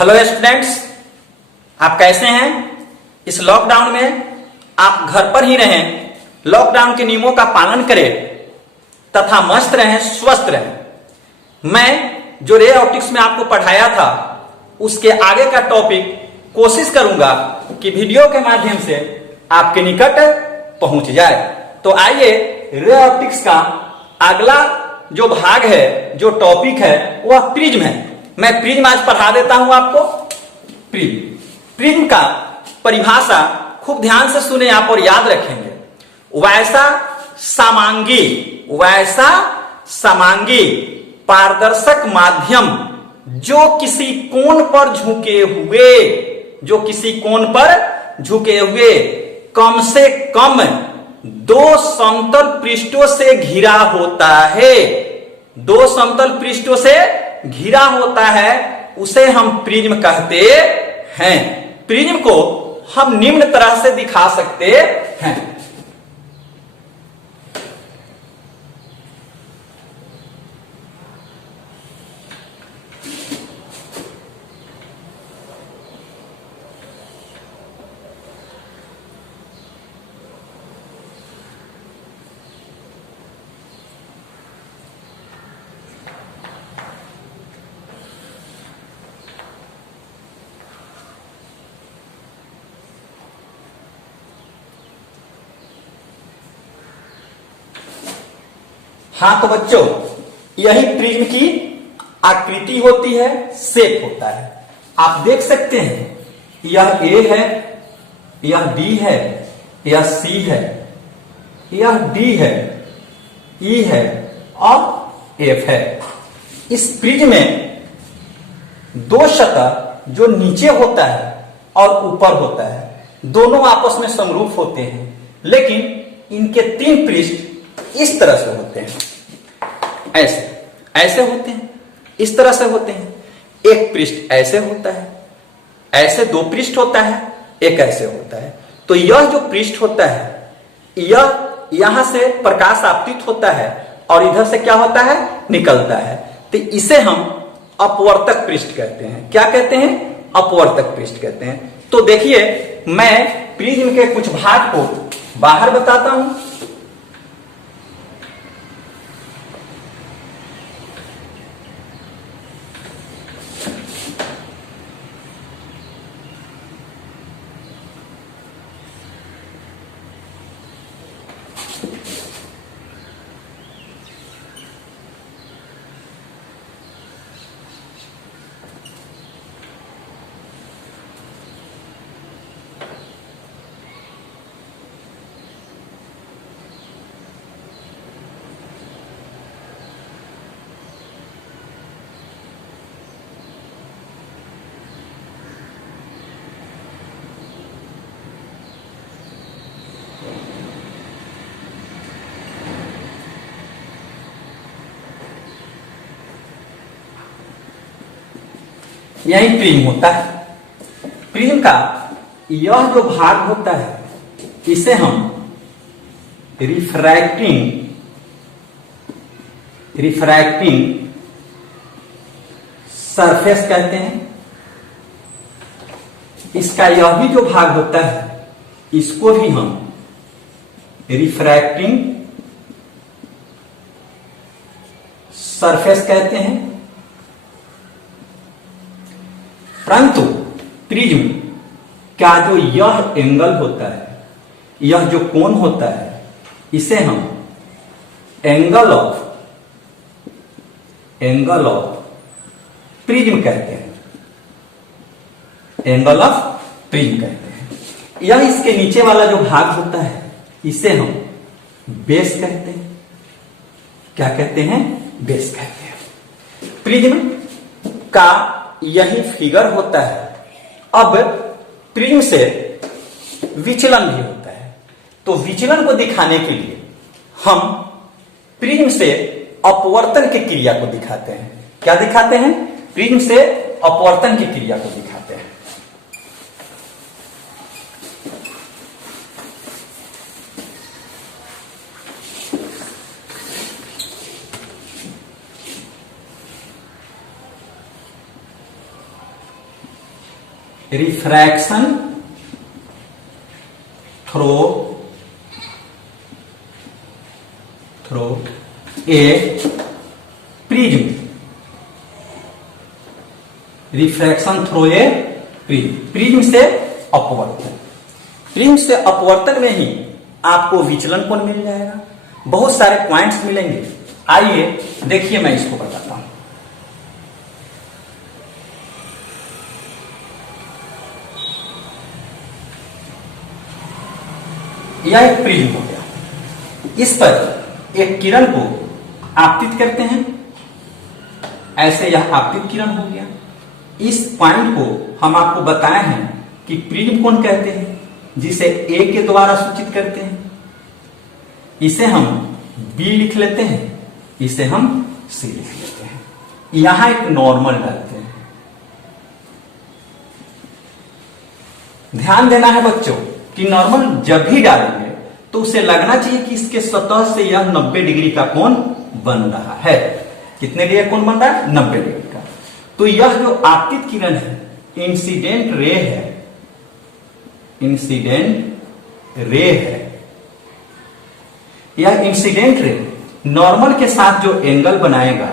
Hello students, आप कैसे हैं? इस लॉकडाउन में आप घर पर ही रहें, लॉकडाउन के नियमों का पालन करें तथा मस्त रहें, स्वस्थ रहें। मैं जो रे ऑप्टिक्स में आपको पढ़ाया था उसके आगे का टॉपिक कोशिश करूंगा कि वीडियो के माध्यम से आपके निकट पहुंच जाए। तो आइए रे ऑप्टिक्स का अगला जो भाग है, जो टॉपिक है, वह प्रिज्म है। मैं प्रिज्म आज पढ़ा देता हूं आपको। प्रिज्म का परिभाषा खूब ध्यान से सुने आप और याद रखेंगे। वैसा समांगी पारदर्शक माध्यम जो किसी कोण पर झुके हुए कम से कम दो समतल पृष्ठों से घिरा होता है। दो समतल पृष्ठों से घिरा होता है, उसे हम प्रिज्म कहते हैं। प्रिज्म को हम निम्न तरह से दिखा सकते हैं। हाँ तो बच्चों, यही प्रिज्म की आकृति होती है, शेप होता है। आप देख सकते हैं, यह ए है, यह बी है, यह सी है, यह डी है, ई है और एफ है। इस प्रिज्म में दो सतह जो नीचे होता है और ऊपर होता है, दोनों आपस में समरूप होते हैं, लेकिन इनके तीन पृष्ठ इस तरह से होते हैं। ऐसे होते हैं, इस तरह से होते हैं। एक पृष्ठ ऐसे होता है, ऐसे दो पृष्ठ होता है, एक ऐसे होता है। तो यह जो पृष्ठ होता है, यह यहां से प्रकाश आपतित होता है और इधर से क्या होता है, निकलता है। तो इसे हम अपवर्तक पृष्ठ कहते हैं। क्या कहते हैं? अपवर्तक पृष्ठ कहते हैं। तो देखिए, मैं प्रिज्म के कुछ भाग को बाहर बताता हूं। यही प्रिज्म होता है। प्रिज्म का यह जो भाग होता है, इसे हम रिफ्रैक्टिंग सरफेस कहते हैं। इसका यह भी जो भाग होता है, इसको भी हम रिफ्रैक्टिंग सरफेस कहते हैं। परंतु प्रिज्म का जो यह एंगल होता है, यह जो कोण होता है, इसे हम एंगल ऑफ प्रिज्म कहते हैं। एंगल ऑफ प्रिज्म कहते हैं। यह इसके नीचे वाला जो भाग होता है, इसे हम बेस कहते हैं। क्या कहते हैं? बेस कहते हैं। प्रिज्म का यही फिगर होता है। अब प्रिज्म से विचलन भी होता है। तो विचलन को दिखाने के लिए हम प्रिज्म से अपवर्तन की क्रिया को दिखाते हैं। क्या दिखाते हैं? प्रिज्म से अपवर्तन की क्रिया को दिखाते हैं। रिफ्रैक्शन थ्रो ए प्रिज्म, रिफ्रैक्शन थ्रो ए प्रिज्म, प्रिज्म से अपवर्तन, प्रिज्म से अपवर्तन में ही आपको विचलन कोण मिल जाएगा, बहुत सारे पॉइंट्स मिलेंगे। आइए देखिए मैं इसको बताता हूं। यह एक प्रिज्म हो गया, इस पर एक किरण को आपतित करते हैं, ऐसे यह आपतित किरण हो गया। इस पॉइंट को हम आपको बताए हैं कि प्रिज्म कोण कहते हैं, जिसे ए के द्वारा सूचित करते हैं। इसे हम बी लिख लेते हैं, इसे हम सी लिख लेते हैं। यहां एक नॉर्मल डालते हैं। ध्यान देना है बच्चों कि नॉर्मल जब भी डालेंगे तो उसे लगना चाहिए कि इसके सतह से यह 90 डिग्री का कोण बन रहा है। कितने डिग्री का कोण बन रहा है? 90 डिग्री का। तो यह जो आपतित किरण है, इंसिडेंट रे है, इंसिडेंट रे है। यह इंसिडेंट रे नॉर्मल के साथ जो एंगल बनाएगा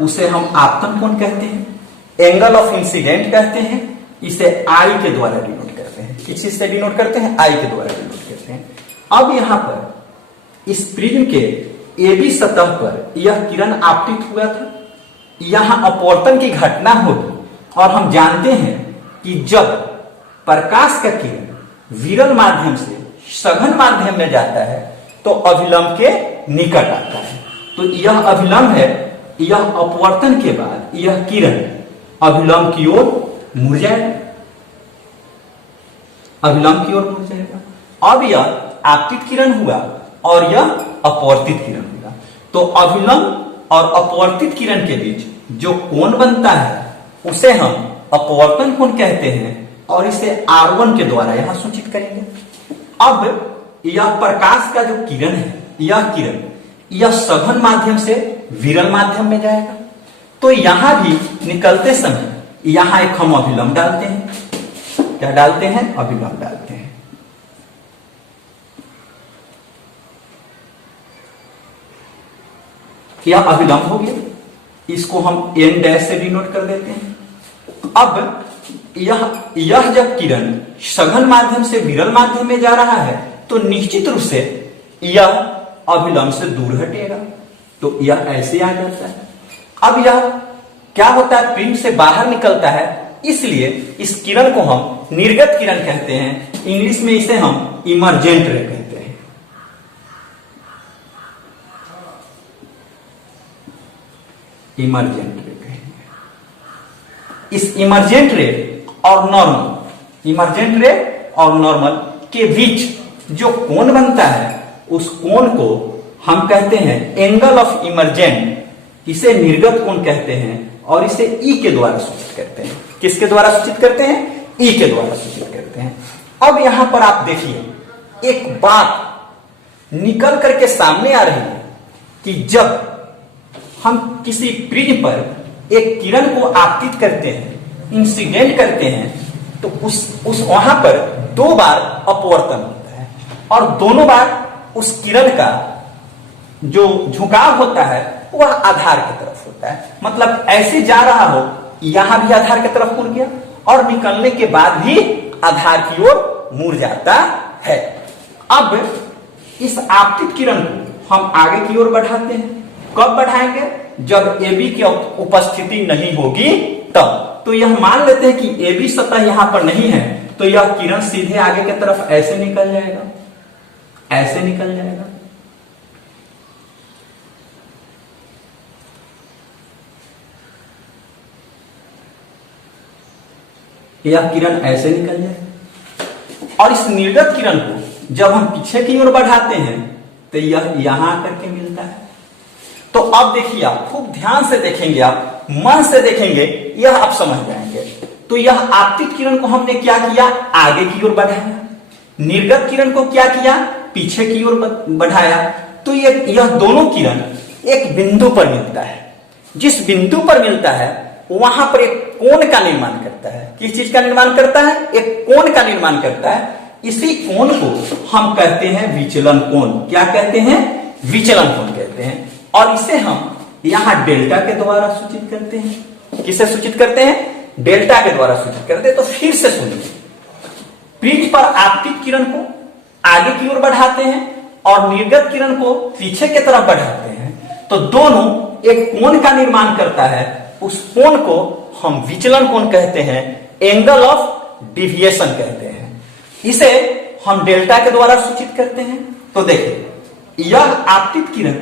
उसे हम आपतन कोण कहते हैं, एंगल ऑफ इंसिडेंट कहते हैं। इसे आई के द्वारा डिनोट करते हैं। किस चीज से डिनोट करते हैं? आई के द्वारा डिनोट करते हैं। अब यहां पर इस प्रिज्म के ए बी सतह पर यह किरण आपतित हुआ था, यहां अपवर्तन की घटना होगी। और हम जानते हैं कि जब प्रकाश का किरण विरल माध्यम से सघन माध्यम में जाता है तो अभिलंब के निकट आता है। तो यह अभिलंब है, यह अपवर्तन के बाद यह किरण अभिलंब की ओर मुड़ जाएगा, अभिलंब की ओर मुड़ जाएगा। अब यह आपतित किरण हुआ और यह अपवर्तित किरण हुआ। तो अभिलंब और अपवर्तित किरण के बीच जो कोण बनता है उसे हम अपवर्तन कोण कहते हैं और इसे R1 के द्वारा यहां सूचित करेंगे। अब यह प्रकाश का जो किरण है, यह किरण यह सघन माध्यम से विरल माध्यम में जाएगा। तो यहां भी निकलते समय यहां एक हम अभिलंब डालते हैं। क्या डालते हैं? अभिलंब डालते हैं। यह अभिलंब हो गया, इसको हम एन डैश से डिनोट कर देते हैं। अब यह जब किरण सघन माध्यम से विरल माध्यम में जा रहा है तो निश्चित रूप से यह अभिलंब से दूर हटेगा, तो यह ऐसे आ जाता है। अब यह क्या होता है? प्रिज्म से बाहर निकलता है, इसलिए इस किरण को हम निर्गत किरण कहते हैं। इंग्लिश में इसे हम इमर्जेंट रे कहते हैं। इमर्जेंट रे कहेंगे। इस इमर्जेंट रे और नॉर्मल, इमर्जेंट रे और नॉर्मल के बीच जो कोण बनता है उस कोण को हम कहते हैं एंगल ऑफ इमर्जेंट। इसे निर्गत कोण कहते हैं और इसे ई के द्वारा सूचित करते हैं। किसके द्वारा सूचित करते हैं? ई के द्वारा सूचित करते हैं। अब यहां पर आप देखिए, एक बात निकल करके सामने आ रही है कि जब हम किसी प्रिज्म पर एक किरण को आपतित करते हैं, इंसिडेंट करते हैं, तो उस वहां पर दो बार अपवर्तन होता है और दोनों बार उस किरण का जो झुकाव होता है वह आधार की तरफ होता है। मतलब ऐसे जा रहा हो, यहां भी आधार की तरफ मुड़ गया और निकलने के बाद भी आधार की ओर मुड़ जाता है। अब इस आपतित किरण को हम आगे की ओर बढ़ाते हैं। कब बढ़ाएंगे? जब AB की उपस्थिति नहीं होगी तब। तो यह मान लेते हैं कि AB सतह यहां पर नहीं है, तो यह किरण सीधे आगे की तरफ ऐसे निकल जाएगा, ऐसे निकल जाएगा। यह किरण ऐसे निकल जाएगा और इस निर्गत किरण को जब हम पीछे की ओर बढ़ाते हैं तो यह यहां आकर के मिलता है। तो अब देखिए, आप खूब ध्यान से देखेंगे, आप मन से देखेंगे, यह आप समझ जाएंगे। तो यह आपतित किरण को हमने क्या किया? आगे की ओर बढ़ाया। निर्गत किरण को क्या किया? पीछे की ओर बढ़ाया। तो यह दोनों किरण एक बिंदु पर मिलता है। जिस बिंदु पर मिलता है वहां पर एक कोण का निर्माण करता है। किस चीज का निर्माण करता है? एक कोण का निर्माण करता है। इसी कोण को हम कहते हैं विचलन कोण। क्या कहते हैं? विचलन कोण कहते हैं। और इसे हम यहां डेल्टा के द्वारा सूचित करते हैं। किसे सूचित करते हैं? डेल्टा के द्वारा सूचित करते हैं। तो फिर से सुनिए, प्रिज्म पर आपतित किरण को आगे की ओर बढ़ाते हैं और निर्गत किरण को पीछे की तरफ बढ़ाते हैं, तो दोनों एक कोण का निर्माण करता है। उस कोण को हम विचलन कोण कहते हैं, एंगल ऑफ डिविएशन कहते हैं। इसे हम डेल्टा के द्वारा सूचित करते हैं। तो देखिए, यह आपतित किरण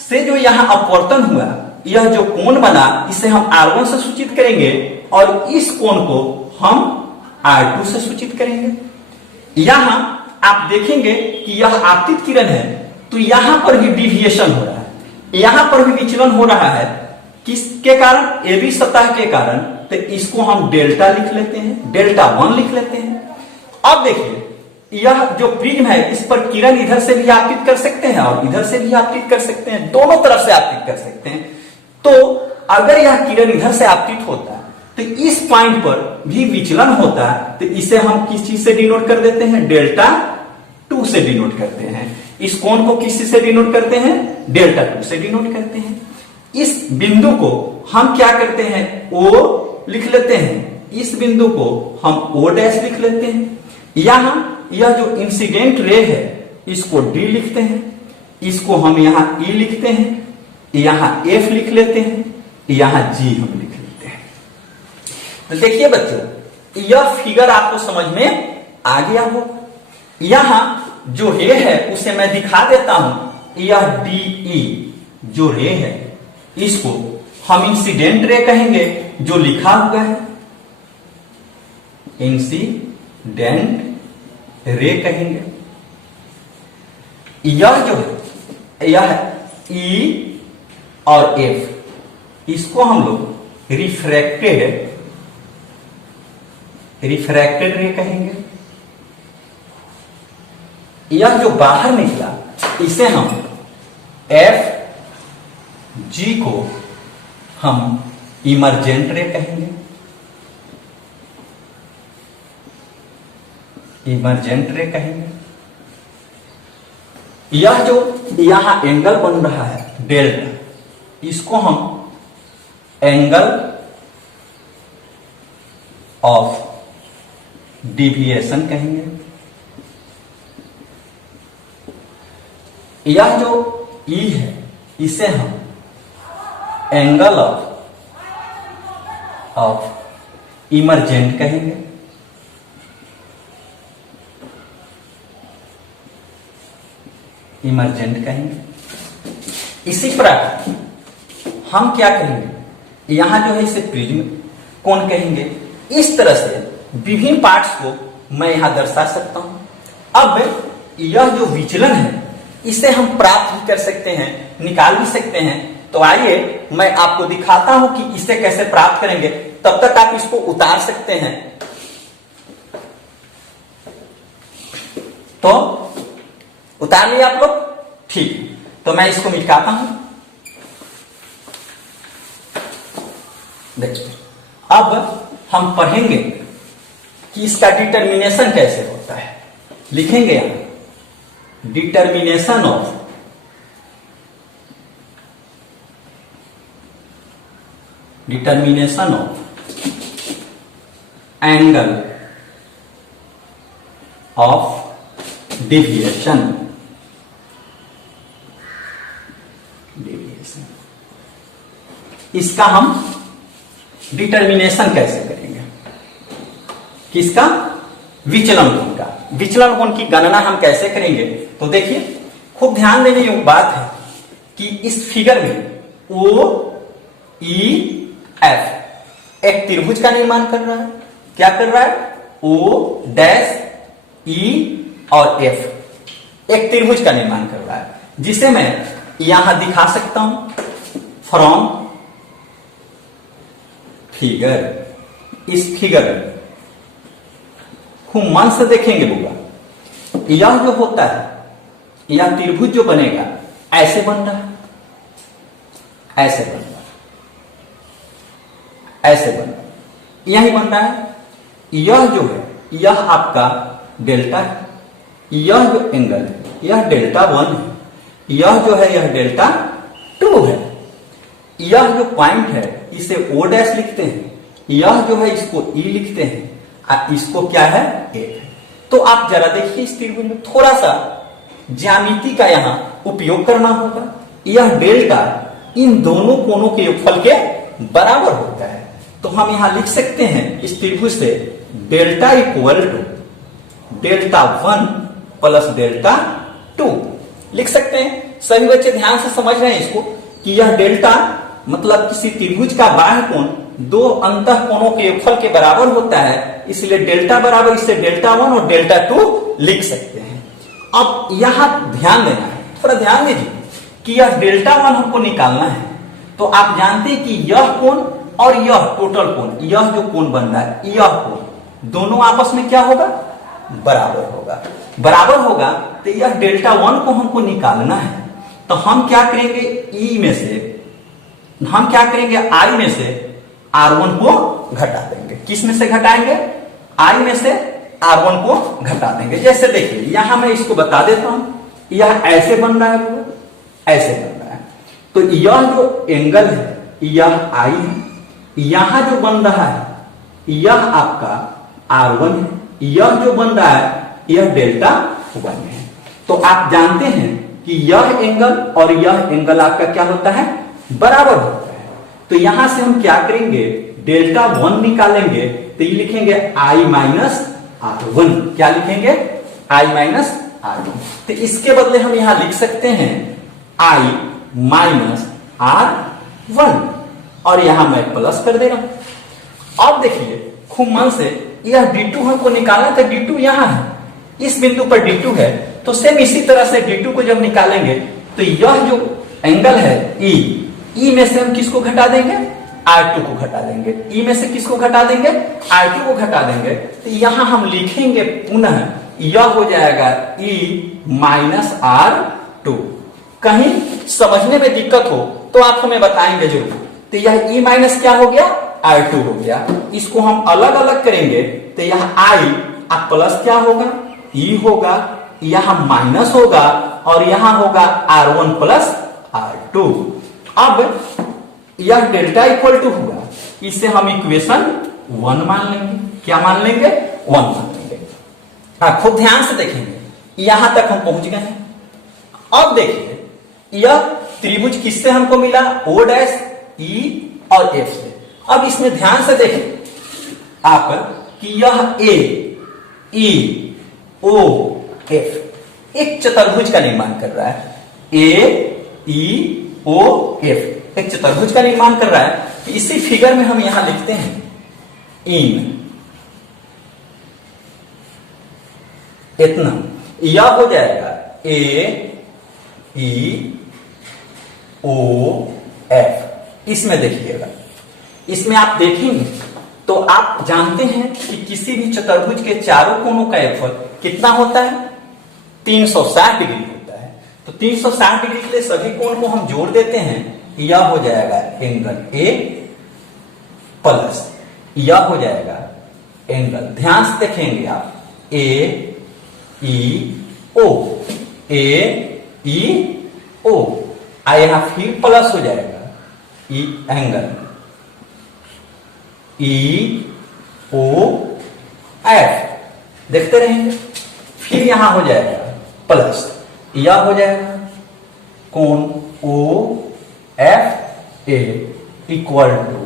से जो यहां अपवर्तन हुआ, यह जो कोण बना, इसे हम R1 से सूचित करेंगे और इस कोण को हम R2 से सूचित करेंगे। यहां आप देखेंगे कि यह आपतित किरण है, तो यहां पर भी डिविएशन हो रहा है, यहां पर भी विचलन हो रहा है। किसके कारण? AB सतह के कारण। तो इसको हम डेल्टा लिख लेते हैं, डेल्टा 1 लिख लेते हैं। अब देखिए, यह जो प्रिज्म है, इस पर किरण इधर से भी आपतित कर सकते हैं और इधर से भी आपतित कर सकते हैं, दोनों तरफ से आपतित कर सकते हैं। तो अगर यह किरण इधर से आपतित होता है तो इस पॉइंट पर भी विचलन होता है, तो इसे हम किस चीज से डिनोट कर देते हैं? डेल्टा 2 से डिनोट करते हैं। इस कोण को किस से डिनोट करते हैं? डेल्टा 2 से डिनोट करते हैं। इस बिंदु को हम क्या करते हैं? O लिख लेते हैं। इस बिंदु को हम O डैश लिख लेते हैं। यहां यह जो इंसिडेंट रे है, इसको D लिखते हैं, इसको हम यहां E लिखते हैं, यहां F लिख लेते हैं, यहां G हम लिख लेते हैं। तो देखिए बच्चों, यह फिगर आपको समझ में आ गया हो। यहां जो रे है उसे मैं दिखा देता हूं। यह DE जो रे है, इसको हम इंसिडेंट रे कहेंगे, जो लिखा हुआ है इंसिडेंट रे कहेंगे। यह जो है, यह E और F, इसको हम लोग रिफ्रैक्टेड रे कहेंगे। यह जो बाहर निकला, इसे हम FG को हम इमर्जेंट रे कहेंगे, इमर्जेंट रे कहेंगे। यह जो यहां एंगल बन रहा है डेल्टा, इसको हम एंगल ऑफ डिविएशन कहेंगे। यह जो E है, इसे हम एंगल ऑफ इमर्जेंट कहेंगे। इमर्जेंट कहेंगे। इसी प्रकार हम क्या कहेंगे? यहां जो है इसे प्रिज्म कोण कहेंगे। इस तरह से विभिन्न पार्ट्स को मैं यहां दर्शा सकता हूं। अब यह जो विचलन है, इसे हम प्राप्त भी कर सकते हैं, निकाल भी सकते हैं। तो आइए मैं आपको दिखाता हूं कि इसे कैसे प्राप्त करेंगे। तब तक आप इसको उतार सकते हैं। तो उतार लिया आप लोग? ठीक, तो मैं इसको मिटाता हूं। देखिए, अब हम पढ़ेंगे कि इसका डिटर्मिनेशन कैसे होता है। लिखेंगे यहां determination of angle of deviation. इसका हम डिटर्मिनेशन कैसे करेंगे? किसका? विचलन कोण का। विचलन कोण की गणना हम कैसे करेंगे? तो देखिए, खूब ध्यान देने योग्य बात है कि इस फिगर में OEF एक त्रिभुज का निर्माण कर रहा है। क्या कर रहा है? O डैश E और F एक त्रिभुज का निर्माण कर रहा है, जिसे मैं यहां दिखा सकता हूं फ्रॉम फिगर। इस फिगर खूब मन से देखेंगे बुआ। यह जो होता है, यह त्रिभुज जो बनेगा, ऐसे बन रहा है, ऐसे बन रहा ऐसे बन रहा है, यही बन रहा है। यह जो है यह आपका डेल्टा है, यह जो एंगल है यह डेल्टा 1 है, यह जो है यह डेल्टा 2 है। यह जो पॉइंट है इसे O डैश लिखते हैं, यह जो है इसको E लिखते हैं, और इसको क्या है A है। तो आप जरा देखिए इस त्रिभुज में थोड़ा सा ज्यामिति का यहां उपयोग करना होगा। यह डेल्टा इन दोनों कोणों के योगफल के बराबर होता है। तो हम यहां लिख सकते हैं इस त्रिभुज से delta equal to delta 1 plus delta 2 लिख सकते हैं। सभी बच्चे ध्यान से समझ रहे हैं इसको कि यह डेल्टा मतलब किसी त्रिभुज का बाह्य कोण दो अंतः कोणों के योगफल के बराबर होता है, इसलिए डेल्टा बराबर इससे डेल्टा 1 और डेल्टा 2 लिख सकते हैं। अब यहां ध्यान देना है, थोड़ा ध्यान दीजिए कि यह डेल्टा 1 हमको निकालना है। तो आप जानते हैं कि यह कोण और यह टोटल कोण, यह जो कोण बन रहा है यह कोण दोनों आपस में क्या होगा, बराबर होगा। बराबर होगा तो यह डेल्टा 1 को हमको निकालना है। तो हम क्या करेंगे, ई में से हम क्या करेंगे, आई में से R1 को घटा देंगे। किस में से घटाएंगे, आई में से R1 को घटा देंगे। जैसे देखिए यहां मैं इसको बता देता हूं, यह ऐसे बन रहा है, ऐसे बन रहा है। तो यह जो एंगल है यह I है, यहां जो बन रहा है यह आपका R1 है, यह जो बन रहा है यह डेल्टा 1 है। तो आप जानते हैं कि यह एंगल और यह एंगल आपका क्या होता है, बराबर होता है। तो यहां से हम क्या करेंगे, डेल्टा 1 निकालेंगे तो ये लिखेंगे I माइनस R1। क्या लिखेंगे, I माइनस R1। तो इसके बदले हम यहां लिख सकते हैं I माइनस R1 और यहां मैं प्लस कर दे रहा हूं। अब देखिए खूब मन से, यह D2 हमको निकालना था, D2 यहां है, इस बिंदु पर D2 है। तो सेम इसी तरह से D2 को जब निकालेंगे तो यह जो एंगल है E में से हम किसको घटा देंगे, R2 को घटा देंगे। E में से किसको घटा देंगे, R2 को घटा देंगे। तो यहां हम लिखेंगे पुनः यह हो जाएगा E माइनस R2। कहीं समझने में दिक्कत हो तो आप हमें बताएंगे जरूर। तो यह E माइनस क्या हो गया, R2 हो गया। इसको हम अलग अलग करेंगे तो यह I अब प्लस क्या होगा, E होगा, यहां माइनस होगा और यहां होगा R1 प्लस R2। अब यह डेल्टा इक्वल टू हुआ, इसे हम इक्वेशन 1 मान लेंगे। क्या मान लेंगे, 1 मान लेंगे। खूब ध्यान से देखेंगे, यहां तक हम पहुंच गए हैं। अब देखिए यह त्रिभुज किससे हमको मिला, O डैश E और F से। अब इसमें ध्यान से देखें आप कि यह A E O F एक चतुर्भुज का निर्माण कर रहा है। A E O F एक चतुर्भुज का निर्माण कर रहा है। तो इसी फिगर में हम यहां लिखते हैं इन इतना, यह हो जाएगा A E O F। इसमें देखिएगा, इसमें आप देखेंगे तो आप जानते हैं कि किसी भी चतुर्भुज के चारों कोणों का योगफल कितना होता है, 360 डिग्री होता है। तो 360 डिग्री के लिए सभी कोण को हम जोड़ देते हैं, यह हो जाएगा एंगल A प्लस यह हो जाएगा एंगल, ध्यान से देखेंगे आप, A E O A E O, यहां फिर प्लस हो जाएगा E angle E O F, देखते रहेंगे। फिर यहां हो जाएगा प्लस, यह हो जाएगा कोण O F A equal to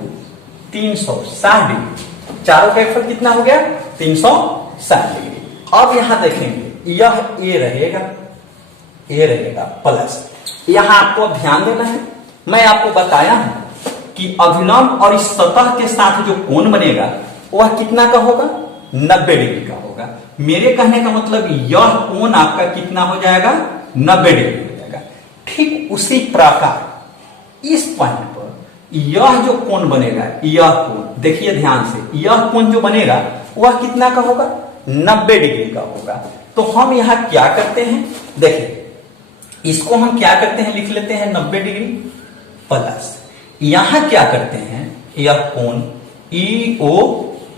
360 degree. चारों का योगफल कितना हो गया, 360 डिग्री। अब यहां देखेंगे यह A रहेगा प्लस। यहां आपको ध्यान देना है, मैं आपको बताया हूं कि अभिलंब और इस सतह के साथ जो कोण बनेगा वह कितना का होगा, 90 डिग्री का होगा। मेरे कहने का मतलब यह कोण आपका कितना हो जाएगा, 90 डिग्री हो जाएगा। ठीक उसी प्रकार इस पॉइंट पर यह जो कोण बनेगा, यह कोण देखिए ध्यान से, यह कोण जो बनेगा वह कितना का होगा, 90 डिग्री का होगा। तो हम यहां क्या करते हैं, देखिए इसको हम क्या करते हैं, लिख लेते हैं 90 डिग्री प्लस, यहां क्या करते हैं, यह कोण ई ओ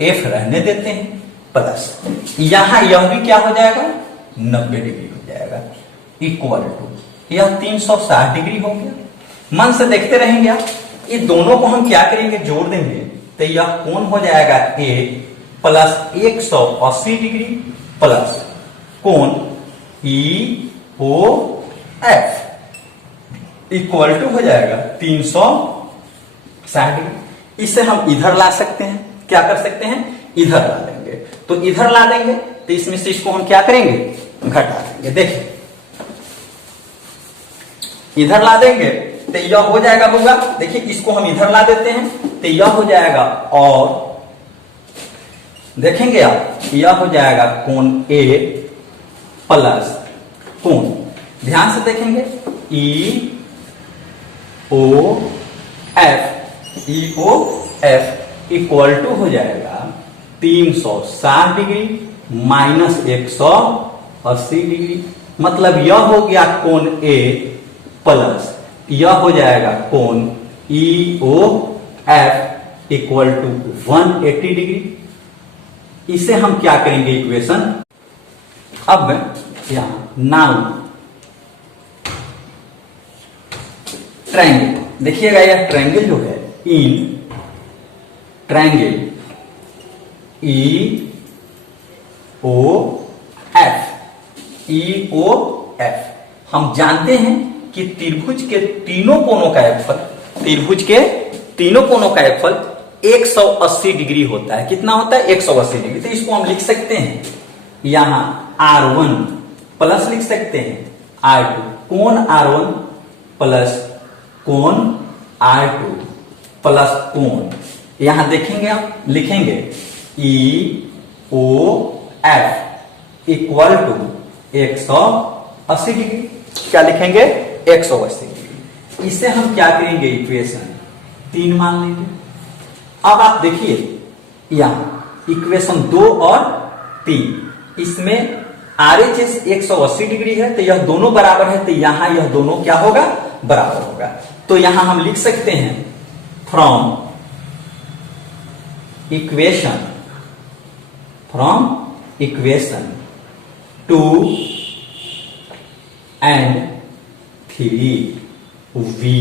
एफ रहने देते हैं, प्लस यहां यह भी क्या हो जाएगा 90 डिग्री हो जाएगा, इक्वल टू यह 360 डिग्री हो गया। मन से देखते रहेंगे आप, ये दोनों को हम क्या करेंगे जोड़ देंगे, तो यह कोण हो जाएगा ए प्लस 180 डिग्री प्लस कोण E O F equal to हो जाएगा 360 डिग्री। इसे हम इधर ला सकते हैं, क्या कर सकते हैं, इधर ला देंगे। तो इधर ला देंगे तो इसमें से इसको हम क्या करेंगे, घटा देंगे। देखिए इधर ला देंगे तो यह हो जाएगा होगा, देखिए इसको हम इधर ला देते हैं तो यह हो जाएगा, और देखेंगे आप यह हो जाएगा कोण ए प्लस कोण, ध्यान से देखेंगे ई ओ एफ इक्वल टू हो जाएगा 360 डिग्री माइनस 180 डिग्री, मतलब यह हो गया कोण ए प्लस यह हो जाएगा कोण E O F equal to 180 degree. इसे हम क्या करेंगे इक्वेशन, अब यहां नाउ ट्रायंगल, देखिएगा यह ट्रायंगल जो है in triangle E O F हम जानते हैं कि त्रिभुज के तीनों कोणों का योगफल, त्रिभुज के तीनों कोणों का योगफल 180 डिग्री होता है। कितना होता है 180 डिग्री। तो इसको हम लिख सकते हैं यहां R1 प्लस लिख सकते हैं R2, कोण R1 प्लस कोण R2 प्लस कोण, यहां देखेंगे आप लिखेंगे E O F equal to 180 degree, क्या लिखेंगे 180 डिग्री। इसे हम क्या करेंगे इक्वेशन 3 मान लेंगे। अब आप देखिए यहां इक्वेशन 2 और 3, इसमें RHS 180 डिग्री है तो यह दोनों बराबर है, तो यहां यह दोनों क्या होगा बराबर होगा। तो यहां हम लिख सकते हैं from equation 2 and 3 we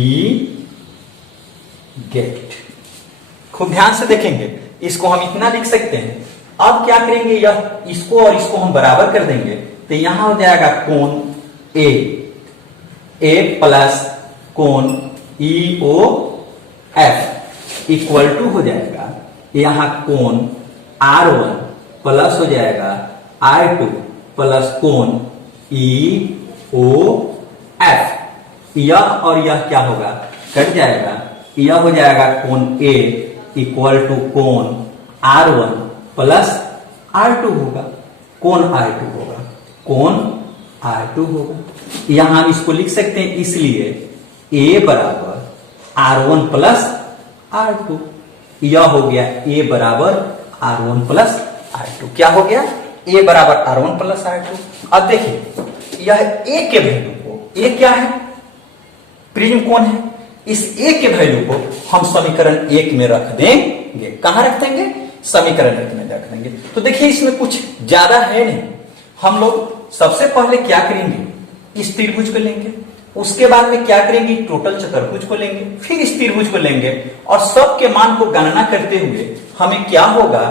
get, खूब ध्यान से देखेंगे, इसको हम इतना लिख सकते हैं। अब क्या करेंगे, यह इसको और इसको हम बराबर कर देंगे तो यहां हो जाएगा कोण ए प्लस कोण E O F equal to हो जाएगा यहां कोण R1 प्लस हो जाएगा R2 प्लस कोण ई ओ एफ, यह और यह क्या होगा कट जाएगा, यह हो जाएगा कोण ए इक्वल टू कोण R1 प्लस R2 होगा, कोण R2 होगा, कोण R2 होगा। यहां हम इसको लिख सकते हैं, इसलिए A बराबर R1 प्लस R2, यह हो गया A बराबर R1 प्लस R2। क्या हो गया A बराबर R1 प्लस R2। अब देखिए यह A के वैल्यू को, A क्या है प्रिज्म कोण है, इस A के वैल्यू को हम समीकरण 1 में रख देंगे। कहां रख देंगे, समीकरण 1 में रख देंगे। तो देखिए इसमें कुछ ज्यादा है नहीं, हम लोग सबसे पहले क्या करेंगे इस त्रिभुज को लेंगे, उसके बाद में क्या करेंगे टोटल चतुर्भुज को लेंगे, फिर इस त्रिभुज को लेंगे और सबके मान को गणना करते हुए हमें क्या होगा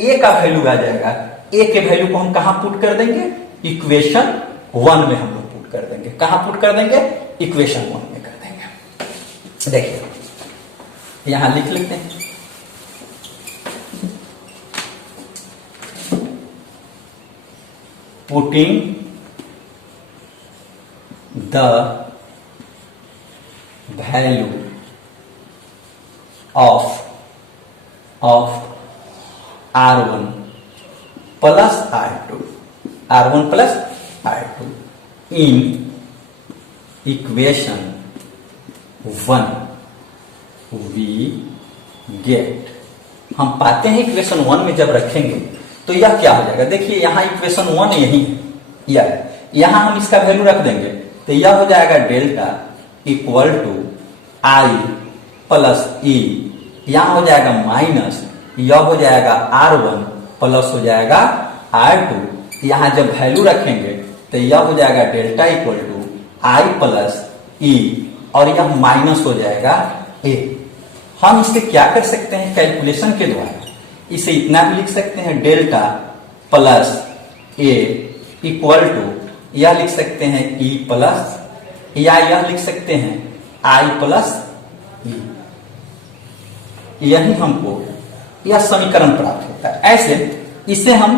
A का वैल्यू आ जाएगा। A के वैल्यू को हम कहां पुट कर देंगे, इक्वेशन 1 में हम लोग पुट कर देंगे। कहां पुट कर देंगे, इक्वेशन 1 में कर देंगे। देखिए यहां लिख लेते हैं putting the value of R1 plus R2 in equation 1 we get, हम पाते हैं इक्वेशन 1 में जब रखेंगे तो यह क्या हो जाएगा। देखिए यहां इक्वेशन 1 यही है, यहां हम इसका वैल्यू रख देंगे तो यह हो जाएगा delta equal to I plus E, यहां हो जाएगा माइनस यह हो जाएगा R1 प्लस हो जाएगा R2। यहां जब वैल्यू रखेंगे तो यह हो जाएगा delta equal to I plus E और यह माइनस हो जाएगा A। हम इससे क्या कर सकते हैं कैलकुलेशन के द्वारा, इसे इतना भी लिख सकते हैं delta plus A equal to, यह लिख सकते हैं E प्लस, या यह लिख सकते हैं I प्लस E। यही हमको यह समीकरण प्राप्त होता है। ऐसे इसे हम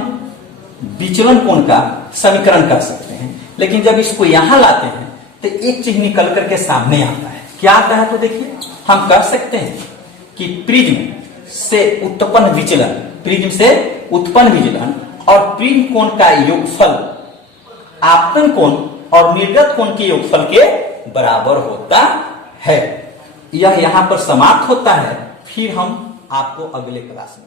विचलन कोण का समीकरण कर सकते हैं। लेकिन जब इसको यहां लाते हैं तो एक चीज निकल करके सामने आता है। क्या आता है तो देखिए, हम कह सकते हैं कि प्रिज्म से उत्पन्न विचलन, प्रिज्म से उत्पन्न विचलन और प्रिज्म कोण का योगफल आपतन कोण और निर्गत कोण के योगफल के बराबर होता है। यह यहां पर समाप्त होता है। फिर हम आपको अगले क्लास में